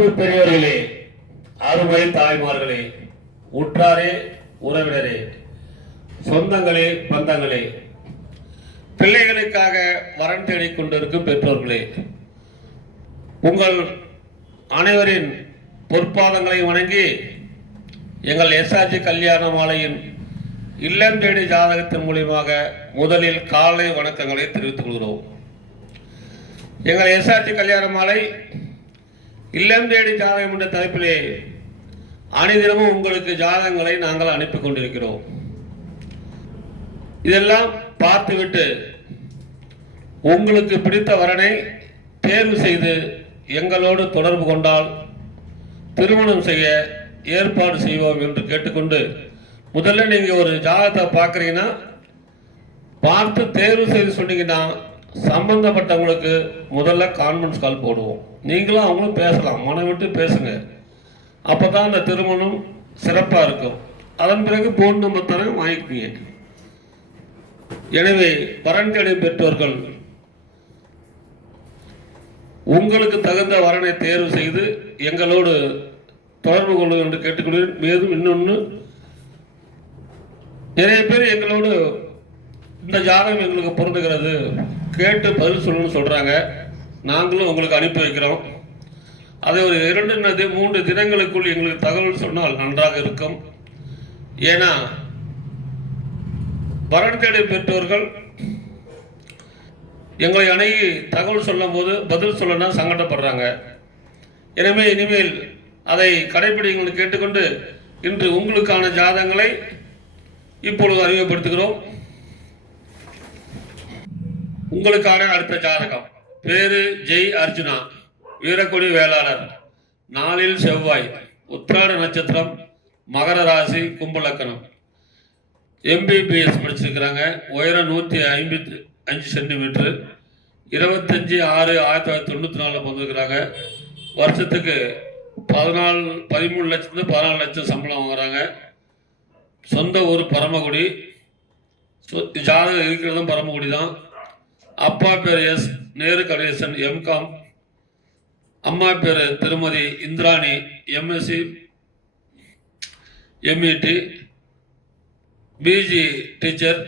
அன்பு பெரியவர்களே, அருமை தாய்மார்களே, உற்றாரே, உறவினரே, சொந்தங்களே, பந்தங்களே, பிள்ளைகளுக்காக வரன் தேடிக் கொண்டிருக்கும் பெற்றோர்களே, உங்கள் அனைவரின் பொற்பாதங்களை வணங்கி எங்கள் எஸ்ஆர்ஜி கல்யாண மாலையின் இல்லம் தேடி ஜாதகத்தின் மூலியமாக முதலில் காலை வணக்கங்களை தெரிவித்துக் கொள்கிறோம். எங்கள் எஸ்ஆர்ஜி கல்யாண மாலை இல்லம் தேடி ஜாதகம் என்ற தலைப்பிலே அனைதினமும் உங்களுக்கு ஜாதகங்களை நாங்கள் அனுப்பி கொண்டிருக்கிறோம். இதெல்லாம் பார்த்துவிட்டு உங்களுக்கு பிடித்த வரனை தேர்வு செய்து எங்களோடு தொடர்பு கொண்டால் திருமணம் செய்ய ஏற்பாடு செய்வோம் என்று கேட்டுக்கொண்டு, முதல்ல நீங்கள் ஒரு ஜாதகத்தை பார்க்குறீங்கன்னா பார்த்து தேர்வு செய்து சொன்னீங்கன்னா சம்பந்தப்பட்டவங்களுக்கு முதல்ல கான்ஃபரன்ஸ் கால் போடுவோம். நீங்களும் அவங்களும் பேசலாம், மனம் விட்டு பேசுங்க. அப்போ தான் அந்த திருமணம் சிறப்பாக இருக்கும். அதன் பிறகு போன் நம்பர் தானே வாங்கிக்குவீங்க. எனவே வரன் தேடி பெற்றோர்கள் உங்களுக்கு தகுந்த வரனை தேர்வு செய்து எங்களோடு தொடர்பு கொள்ளும் என்று கேட்டுக்கொள்கிறேன். மேலும் இன்னொன்று, நிறைய பேர் எங்களோடு இந்த ஜாதகம் எங்களுக்கு பொருந்துகிறது கேட்டு பதில் சொல்லணும்னு சொல்கிறாங்க. நாங்களும் உங்களுக்கு அனுப்பி வைக்கிறோம். அதை ஒரு 2-3 தினங்களுக்குள் எங்களுக்கு தகவல் சொன்னால் நன்றாக இருக்கும். ஏன்னா வரன் தேடி பெற்றோர்கள் எங்களை அணுகி தகவல் சொல்லும் போது பதில் சொல்லனா சங்கடப்படுறாங்க. எனவே இனிமேல் அதை கடைபிடிங்கள் கேட்டுக்கொண்டு இன்று உங்களுக்கான ஜாதகங்களை இப்பொழுது அறிமுகப்படுத்துகிறோம். உங்களுக்கான அடுத்த ஜாதகம் பேரு ஜெய் அர்ஜுனா, வீரக்கொடி வேளாளர், நாளில் செவ்வாய், உத்திராட நட்சத்திரம், மகர ராசி, கும்பலக்கணம், எம்பிபிஎஸ் படிச்சிருக்கிறாங்க. உயரம் 155 சென்டிமீட்டர், 25/6/1994 பிறந்திருக்கிறாங்க. வருஷத்துக்கு 13 லட்சத்து 14 லட்சம் சம்பளம் வாங்குறாங்க. சொந்த ஊர் பரமக்குடி. ஜாதகம் இருக்கிறதும் பரமக்குடி தான். அப்பா பேர் எஸ் நேரு கணேசன், எம்காம். அம்மா பேர் திருமதி Indrani, M Sc M Ed, PG teacher.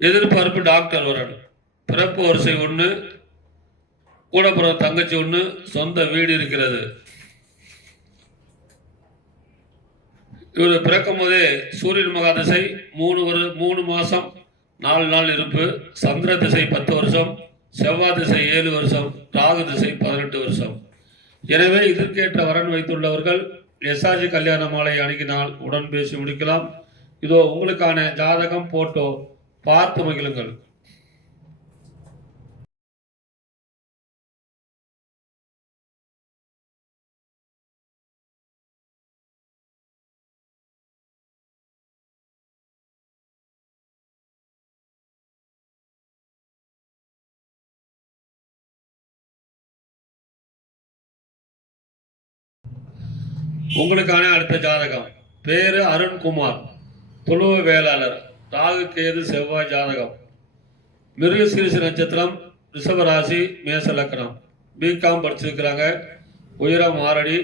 எதிர்பார்ப்பு டாக்டர் வரன். பிறப்பு வரிசை 1, கூட பிறந்த தங்கச்சி 1, சொந்த வீடு இருக்கிறது. இவர் பிறக்கும் போதே சூரியன் மகாதிசை 3 மாதம் 4 நாள் இருப்பு, சந்திர திசை 10 வருஷம், செவ்வாய் திசை 7 வருஷம், ராகு திசை 18 வருஷம். எனவே இதற்கேற்ற வரன் வைத்துள்ளவர்கள் எஸ்ஆர்ஜி கல்யாண மாலை அணுகினால் உடன் பேசி முடிக்கலாம். இதோ உங்களுக்கான ஜாதகம், போட்டோ பார்த்து மகிழுங்கள். உங்களுக்கான அடுத்த ஜாதகம் பேரு அருண்குமார், துளுவ வேளாளர், ராகு கேது செவ்வாய் ஜாதகம், மிருகசீரிஷ நட்சத்திரம், ரிஷபராசி, மேச லக்னம், பிகாம் படிச்சிருக்கிறாங்க. உயரம் 6 அடி,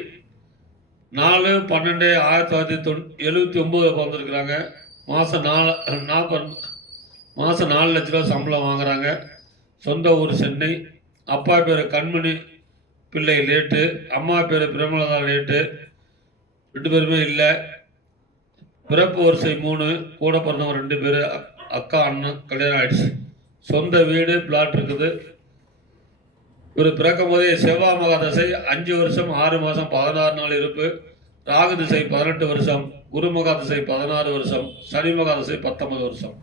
4/12/1979 பிறந்திருக்கிறாங்க. மாதம் 4 லட்ச ரூபா சம்பளம் வாங்குறாங்க. சொந்த ஊர் சென்னை. அப்பா பேர் கண்மணி பிள்ளை லேட்டு, அம்மா பேர் பிரேமலதா லேட்டு. 2 பேருமே இல்லை. பிறப்பு வரிசை 3, கூட பிறந்தவங்க 2 பேர், அக்கா அண்ணன், கல்யாணம் ஆயிடுச்சு. சொந்த வீடு பிளாட் இருக்குது. இவர் பிறக்கும் போதே செவ்வாய் மகாதசை 5 வருஷம் 6 மாதம் 16 நாள் இருப்பு, ராகு திசை 18 வருஷம், குரு மகாதசை 16 வருஷம், சனி மகாதசை 19 வருஷம்.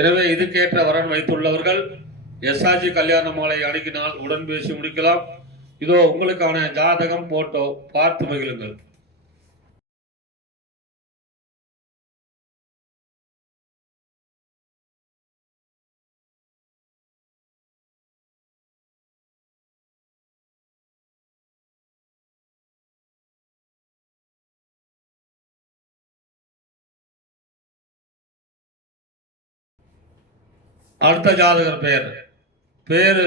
எனவே இதுக்கேற்ற வரன் வைத்துள்ளவர்கள் எஸ்ஆர்ஜி கல்யாண மாலை அணுகினால் உடன் பேசி முடிக்கலாம். இதோ உங்களுக்கான ஜாதகம், போட்டோ பார்த்து மகிழுங்கள். அடுத்த ஜாதகர் பேர்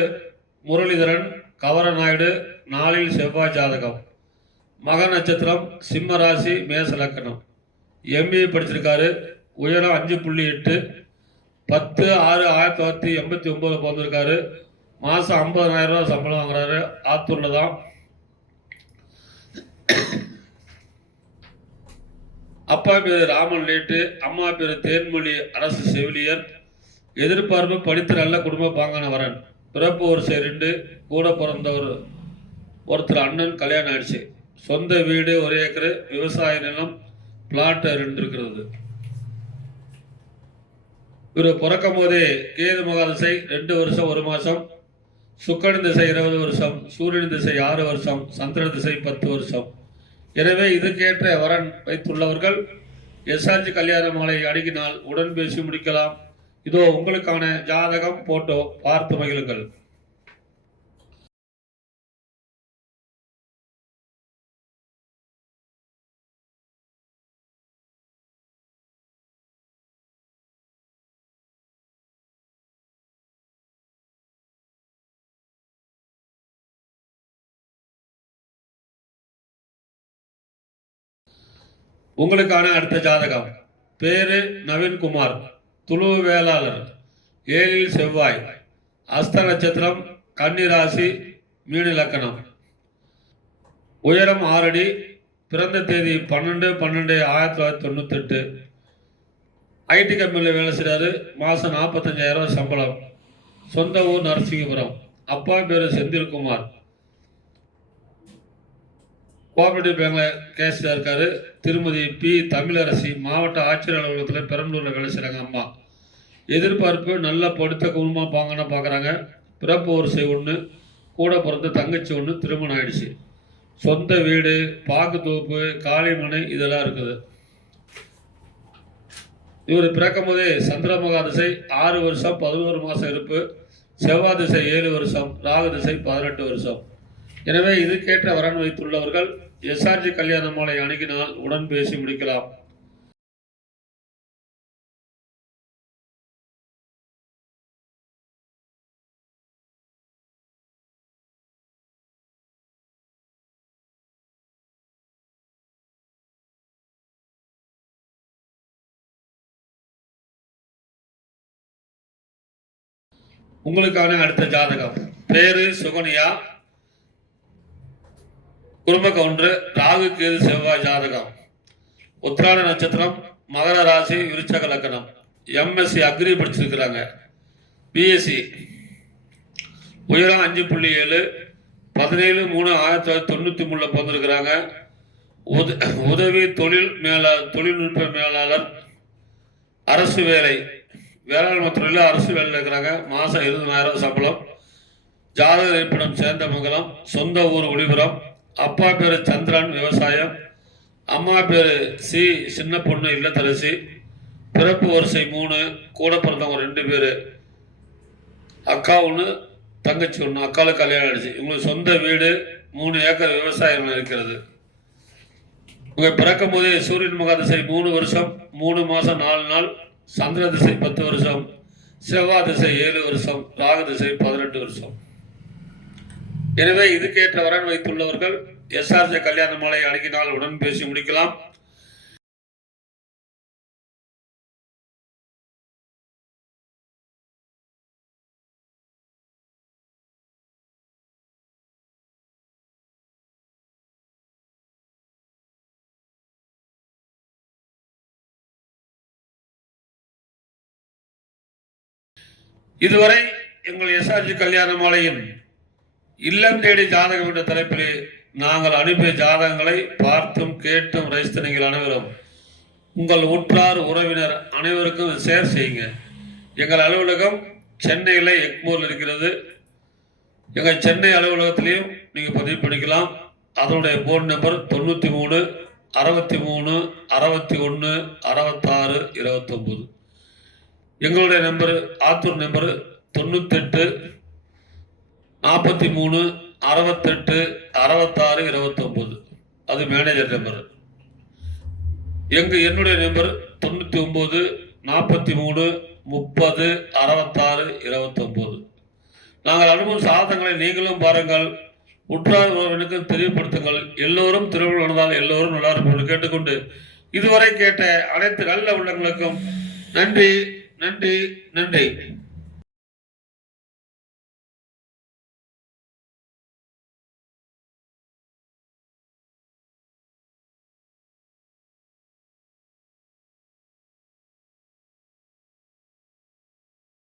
முரளிதரன், கவரநாயுடு, நாளில் செவ்வாய் ஜாதகம். மக நட்சத்திரம், சிம்ம ராசி, மேச லக்கணம். எம்பிஏ படிச்சிருக்காரு. உயரம் 5.8, 10/6/1989 பிறந்திருக்காரு. மாதம் 50,000 ரூபா சம்பளம் வாங்குறாரு. ஆத்தூரில் தான். அப்பா பேர் ராமன் லேட்டு, அம்மா பேர் தேன்மொழி அரசு செவிலியர். எதிர்பார்ப்பு படித்த நல்ல குடும்ப பாங்கான வரன். பிறப்பு ஒரு 2, கூட பிறந்தவர் ஒருத்தர் அண்ணன், கல்யாணம் ஆயிடுச்சு. சொந்த வீடு 1 ஏக்கர், விவசாய நிலம், பிளாட் 2 இருக்கிறது. இவர் பிறக்கும் போதே கேது மகாதசை 2 வருஷம் 1 மாதம், சுக்கரன் திசை 20 வருஷம், சூரியன் திசை 6 வருஷம், சந்திர திசை 10 வருஷம். எனவே இதுக்கேற்ற வரன் வைத்துள்ளவர்கள் எஸ்ஆர்ஜி கல்யாண மாலை அணுகினால் உடன் பேசி முடிக்கலாம். இதோ உங்களுக்கான ஜாதகம், போட்டோ பார்த்து மகிழுங்கள். உங்களுக்கான அடுத்த ஜாதகம். பேரு நவீன்குமார், துளு வேளாளர், 7 செவ்வாய், அஸ்த நட்சத்திரம், கன்னி ராசி, மீன லக்கணம். உயரம் 6 அடி. பிறந்த தேதி 12/12/1998. ஐடி கம்பெனியில் வேலை செய்கிறாரு. மாதம் 45,000 சம்பளம். சொந்த ஊர் நரசிங்கபுரம். அப்பா பேர் செந்தில்குமார், கோஆபரேட்டிவ் பேங்கில் கேஷியராக இருக்காரு. திருமதி பி தமிழரசி, மாவட்ட ஆட்சியர் அலுவலகத்தில் பெரம்பலூரில் வேலை செய்கிறாங்க அம்மா. எதிர்பார்ப்பு நல்ல படுத்த குடும்பமாக பாங்கன்னா பார்க்குறாங்க. பிறப்பு வரிசை 1, கூட பிறந்த தங்கச்சி 1, திருமணம் ஆயிடுச்சு. சொந்த வீடு, பாக்கு தோப்பு, காளிமனை இதெல்லாம் இருக்குது. இவர் பிறக்கும் போதே சந்திரமகா திசை 6 வருஷம் 11 மாதம் இருப்பு, செவ்வாய் திசை 7 வருஷம், ராகு திசை 18 வருஷம். எனவே இதுக்கேற்ற வரன் வைத்துள்ளவர்கள் எஸ்ஆர்ஜி கல்யாண மாலை அணுகினால் உடன் பேசி முடிக்கலாம். உங்களுக்கான அடுத்த ஜாதகம். பேரு சுகன்யா, குடும்ப கவுண்டர், ராகு கேது செவ்வாய் ஜாதகம். உத்திராட நட்சத்திரம், மகர ராசி, விருச்சக லக்கணம். எம்எஸ்சி அக்ரி படிச்சிருக்கிறாங்க. பிஎஸ்சி. உயரம் 5.7, 17/3/1993 பிறந்திருக்கிறாங்க. உதவி தொழில்நுட்ப மேலாளர், அரசு வேலை, வேளாண்மை துறையில் அரசு வேலையில் இருக்கிறாங்க. மாதம் 20,000 சம்பளம். ஜாதக இருப்பிடம் சேந்தமங்கலம், சொந்த ஊர் விழுப்புரம். அப்பா பேர் சந்திரன், விவசாயம். அம்மா பேர் சி சின்ன பொண்ணு, இல்லத்தரசி. பிறப்பு வரிசை 3, கூட பிறந்தவங்க 2 பேர், அக்கா 1, தங்கச்சி 1. அக்காளுக்கு கல்யாணம் ஆயிடுச்சு. இவங்களுக்கு சொந்த வீடு 3 ஏக்கர் விவசாயம் இருக்கிறது. இவங்க பிறக்கும் போதே சூரியன் மகாதிசை 3 வருஷம் 3 மாதம் 4 நாள், சந்திர திசை 10 வருஷம், செவ்வாய் திசை 7 வருஷம், ராகு திசை 18 வருஷம். எனவே இதுக்கேற்ற வரன் வைத்துள்ளவர்கள் எஸ்ஆர்ஜி கல்யாண மாலை அணுகினால் உடன் பேசி முடிக்கலாம். இதுவரை எங்கள் எஸ்ஆர்ஜி கல்யாண மாலையின் இல்லம் தேடி ஜாதகம் என்ற தலைப்பிலே நாங்கள் அனுப்பிய ஜாதகங்களை பார்த்தும் கேட்டும் ரசித்த நீங்கள் அனைவரும் உங்கள் உற்றார் உறவினர் அனைவருக்கும் ஷேர் செய்யுங்க. எங்கள் அலுவலகம் சென்னையில் எக்மோரில் இருக்கிறது. எங்கள் சென்னை அலுவலகத்திலையும் நீங்கள் பதிவு பண்ணிக்கலாம். அதனுடைய போன் நம்பர் 93 63 61 66 29. எங்களுடைய நம்பர் ஆத்தூர் நம்பர் 98 43 68 66 29. அது மேனேஜர் நம்பர். என்னுடைய நம்பர் 99 43 30 66 29. நாங்கள் அனுப்பும் சாதனங்களை நீங்களும் பாருங்கள். உற்றார் உறவினருக்கும் தெரியப்படுத்துங்கள். எல்லோரும் திருமணம் நடந்தால் எல்லோரும் நல்லா இருப்போம் கேட்டுக்கொண்டு இதுவரை கேட்ட அனைத்து நல்ல உள்ளங்களுக்கும் நன்றி, நன்றி, நன்றி.